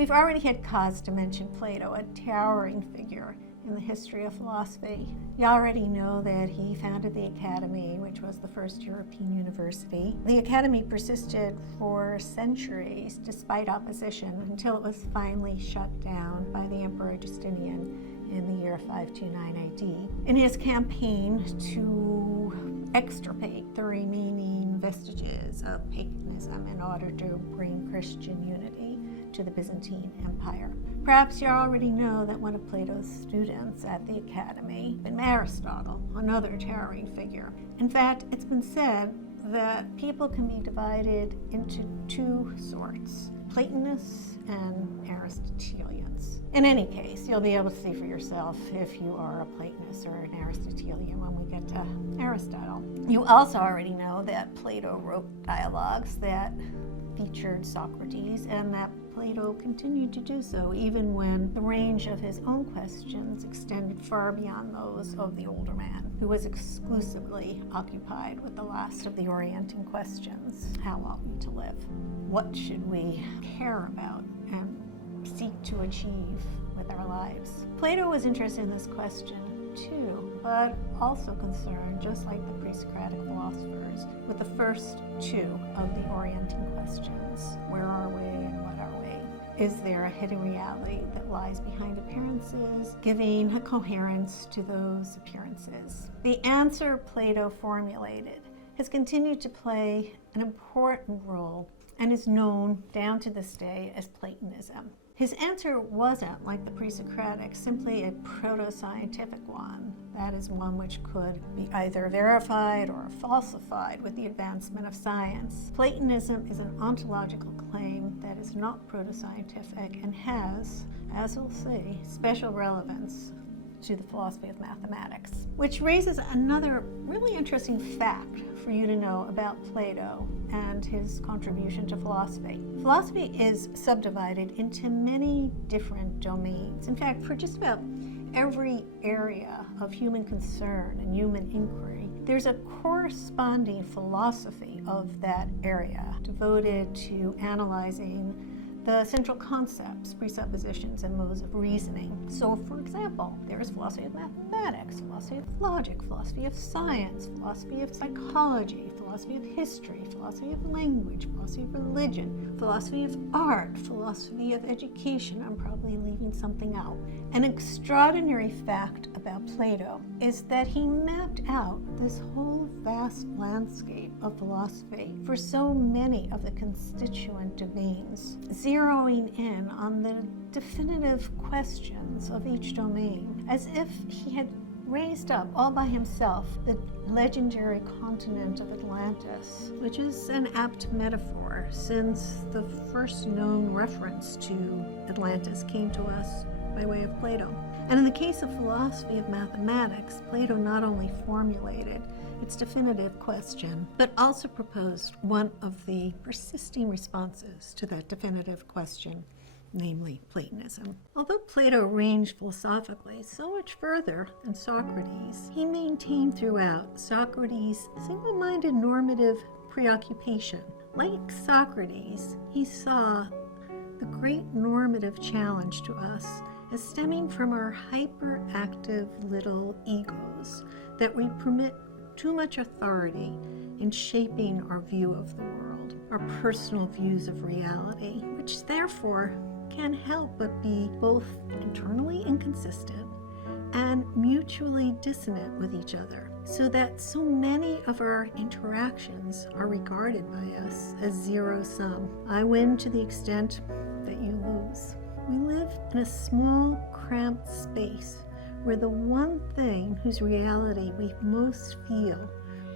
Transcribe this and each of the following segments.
We've already had cause to mention Plato, a towering figure in the history of philosophy. You already know that he founded the Academy, which was the first European university. The Academy persisted for centuries despite opposition until it was finally shut down by the Emperor Justinian in the year 529 AD. In his campaign to extirpate the remaining vestiges of paganism in order to bring Christian unity to the Byzantine Empire. Perhaps you already know that one of Plato's students at the Academy had been Aristotle, another towering figure. In fact, it's been said that people can be divided into two sorts, Platonists and Aristotelians. In any case, you'll be able to see for yourself if you are a Platonist or an Aristotelian when we get to Aristotle. You also already know that Plato wrote dialogues that featured Socrates, and that Plato continued to do so even when the range of his own questions extended far beyond those of the older man, who was exclusively occupied with the last of the orienting questions. How ought we to live? What should we care about and seek to achieve with our lives? Plato was interested in this question too, but also concerned, just like the pre-Socratic philosophers, with the first two of the orienting questions. Where are we and what are we? Is there a hidden reality that lies behind appearances, giving a coherence to those appearances? The answer Plato formulated has continued to play an important role and is known down to this day as Platonism. His answer wasn't, like the pre-Socratic, simply a proto-scientific one. That is one which could be either verified or falsified with the advancement of science. Platonism is an ontological claim that is not proto-scientific and has, as we'll see, special relevance to the philosophy of mathematics. Which raises another really interesting fact for you to know about Plato and his contribution to philosophy. Philosophy is subdivided into many different domains. In fact, for just about every area of human concern and human inquiry, there's a corresponding philosophy of that area devoted to analyzing the central concepts, presuppositions, and modes of reasoning. So, for example, there is philosophy of mathematics, philosophy of logic, philosophy of science, philosophy of psychology, philosophy of history, philosophy of language, philosophy of religion, philosophy of art, philosophy of education. I'm probably leaving something out. An extraordinary fact about Plato is that he mapped out this whole vast landscape of philosophy for so many of the constituent domains, zeroing in on the definitive questions of each domain, as if he had raised up all by himself the legendary continent of Atlantis, which is an apt metaphor since the first known reference to Atlantis came to us by way of Plato. And in the case of philosophy of mathematics, Plato not only formulated its definitive question, but also proposed one of the persisting responses to that definitive question, namely Platonism. Although Plato ranged philosophically so much further than Socrates, he maintained throughout Socrates' single-minded normative preoccupation. Like Socrates, he saw the great normative challenge to us as stemming from our hyperactive little egos that we permit too much authority in shaping our view of the world, our personal views of reality, which therefore can help but be both internally inconsistent and mutually dissonant with each other, so that so many of our interactions are regarded by us as zero-sum. I win to the extent that you lose. We live in a small, cramped space where the one thing whose reality we most feel,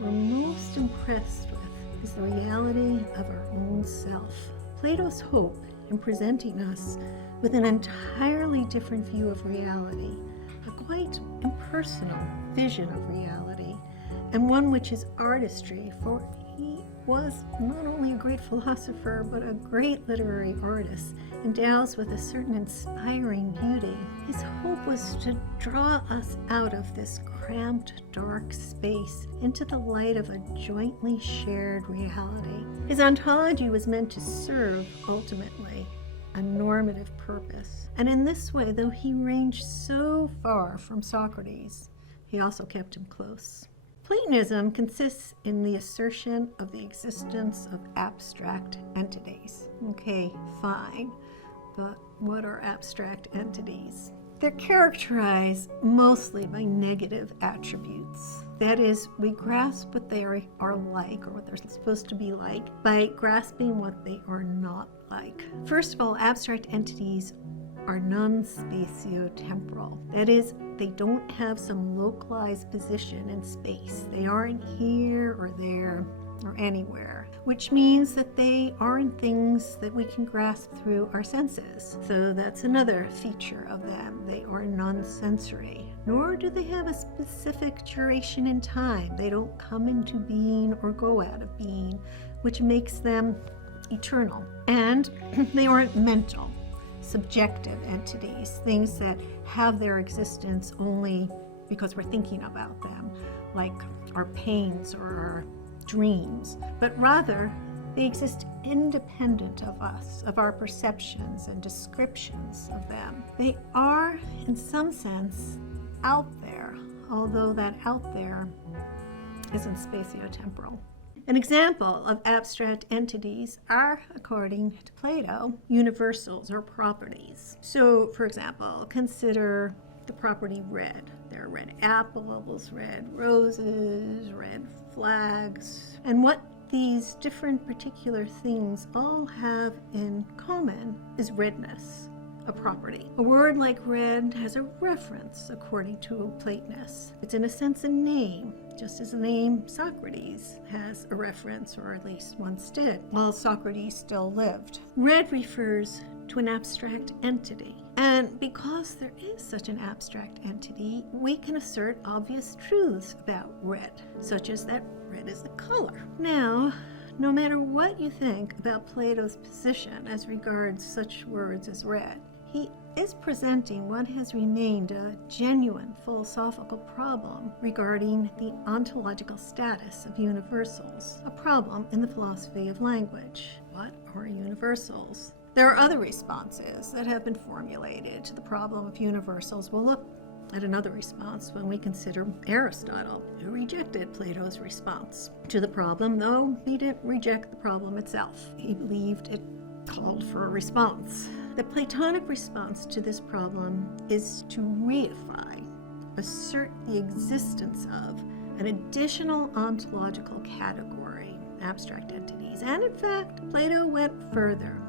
we're most impressed with, is the reality of our own self. Plato's hope in presenting us with an entirely different view of reality, a quite impersonal vision of reality, and one which is artistry, for he was not only a great philosopher, but a great literary artist, endows with a certain inspiring beauty. His hope was to draw us out of this cramped, dark space into the light of a jointly shared reality. His ontology was meant to serve, ultimately, a normative purpose. And in this way, though he ranged so far from Socrates, he also kept him close. Platonism consists in the assertion of the existence of abstract entities. Okay, fine, but what are abstract entities? They're characterized mostly by negative attributes. That is, we grasp what they are like, or what they're supposed to be like, by grasping what they are not like. First of all, abstract entities are non-spatio-temporal. That is, they don't have some localized position in space. They aren't here or there or anywhere, which means that they aren't things that we can grasp through our senses. So that's another feature of them. They are non-sensory, nor do they have a specific duration in time. They don't come into being or go out of being, which makes them eternal. And they aren't mental, subjective entities, things that have their existence only because we're thinking about them, like our pains or our dreams, but rather they exist independent of us, of our perceptions and descriptions of them. They are, in some sense, out there, although that out there isn't spatio-temporal. An example of abstract entities are, according to Plato, universals or properties. So, for example, consider the property red. There are red apples, red roses, red flags. And what these different particular things all have in common is redness, a property. A word like red has a reference, according to Platonists. It's in a sense a name, just as the name Socrates has a reference, or at least once did, while Socrates still lived. Red refers to an abstract entity. And because there is such an abstract entity, we can assert obvious truths about red, such as that red is a color. Now, no matter what you think about Plato's position as regards such words as red, he is presenting what has remained a genuine philosophical problem regarding the ontological status of universals, a problem in the philosophy of language. What are universals? There are other responses that have been formulated to the problem of universals. We'll look at another response when we consider Aristotle, who rejected Plato's response to the problem, though he didn't reject the problem itself. He believed it called for a response. The Platonic response to this problem is to reify, assert the existence of an additional ontological category, abstract entities. And in fact, Plato went further.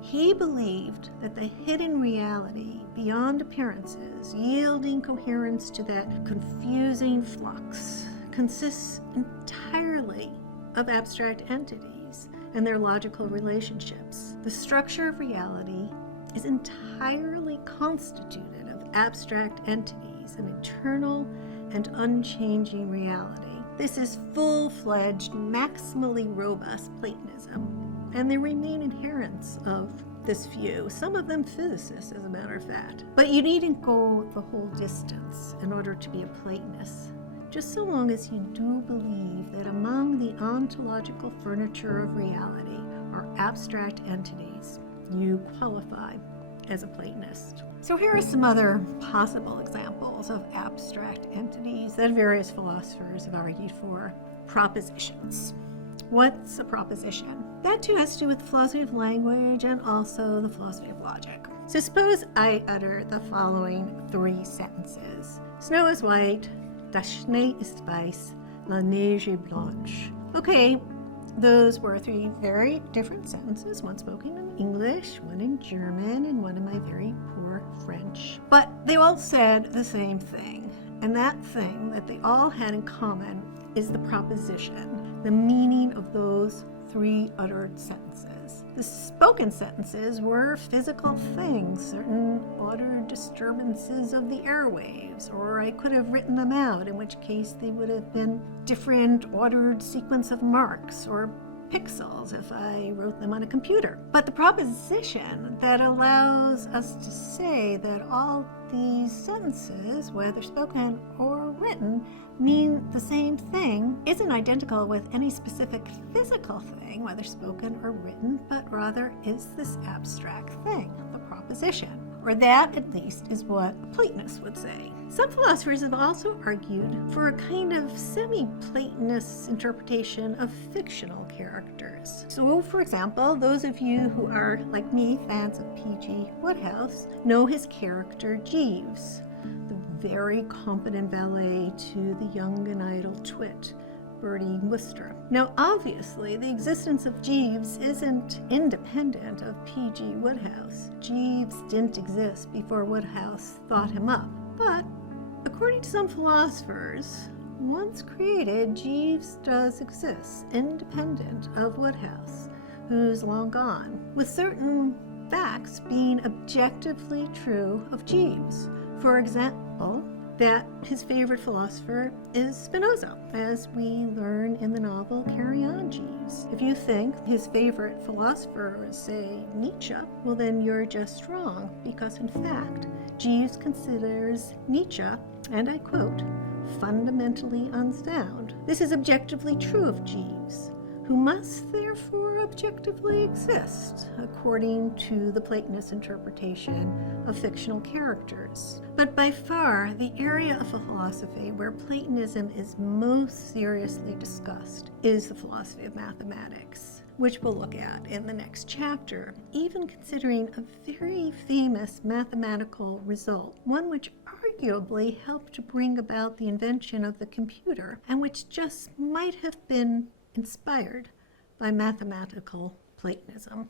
He believed that the hidden reality beyond appearances, yielding coherence to that confusing flux, consists entirely of abstract entities and their logical relationships. The structure of reality is entirely constituted of abstract entities, an eternal and unchanging reality. This is full-fledged, maximally robust Platonism, and there remain adherents of this view, some of them physicists, as a matter of fact. But you needn't go the whole distance in order to be a Platonist, just so long as you do believe that among the ontological furniture of reality are abstract entities, you qualify as a Platonist. So here are some other possible examples of abstract entities that various philosophers have argued for. Propositions. What's a proposition? That too has to do with the philosophy of language and also the philosophy of logic. So suppose I utter the following 3 sentences. Snow is white, das Schnee ist weiß, la neige est blanche. Okay, those were 3 very different sentences, one spoken in English, one in German, and one in my very poor French. But they all said the same thing, and that thing that they all had in common is the proposition, the meaning of those 3 uttered sentences. The spoken sentences were physical things, certain ordered disturbances of the airwaves, or I could have written them out, in which case they would have been different ordered sequence of marks, or pixels if I wrote them on a computer. But the proposition that allows us to say that all these sentences, whether spoken or written, mean the same thing isn't identical with any specific physical thing, whether spoken or written, but rather is this abstract thing, the proposition. Or that, at least, is what a Platonist would say. Some philosophers have also argued for a kind of semi-Platonist interpretation of fictional characters. So, for example, those of you who are, like me, fans of P.G. Wodehouse, know his character Jeeves, the very competent valet to the young and idle twit, Bertie Wooster. Now, obviously, the existence of Jeeves isn't independent of P.G. Wodehouse. Jeeves didn't exist before Wodehouse thought him up. But, according to some philosophers, once created, Jeeves does exist, independent of Wodehouse, who's long gone, with certain facts being objectively true of Jeeves. For example, that his favorite philosopher is Spinoza, as we learn in the novel Carry On, Jeeves. If you think his favorite philosopher is, say, Nietzsche, well then you're just wrong, because in fact, Jeeves considers Nietzsche, and I quote, fundamentally unsound. This is objectively true of Jeeves, who must therefore objectively exist, according to the Platonist interpretation of fictional characters. But by far, the area of philosophy where Platonism is most seriously discussed is the philosophy of mathematics, which we'll look at in the next chapter, even considering a very famous mathematical result, one which arguably helped to bring about the invention of the computer, and which just might have been inspired by mathematical Platonism.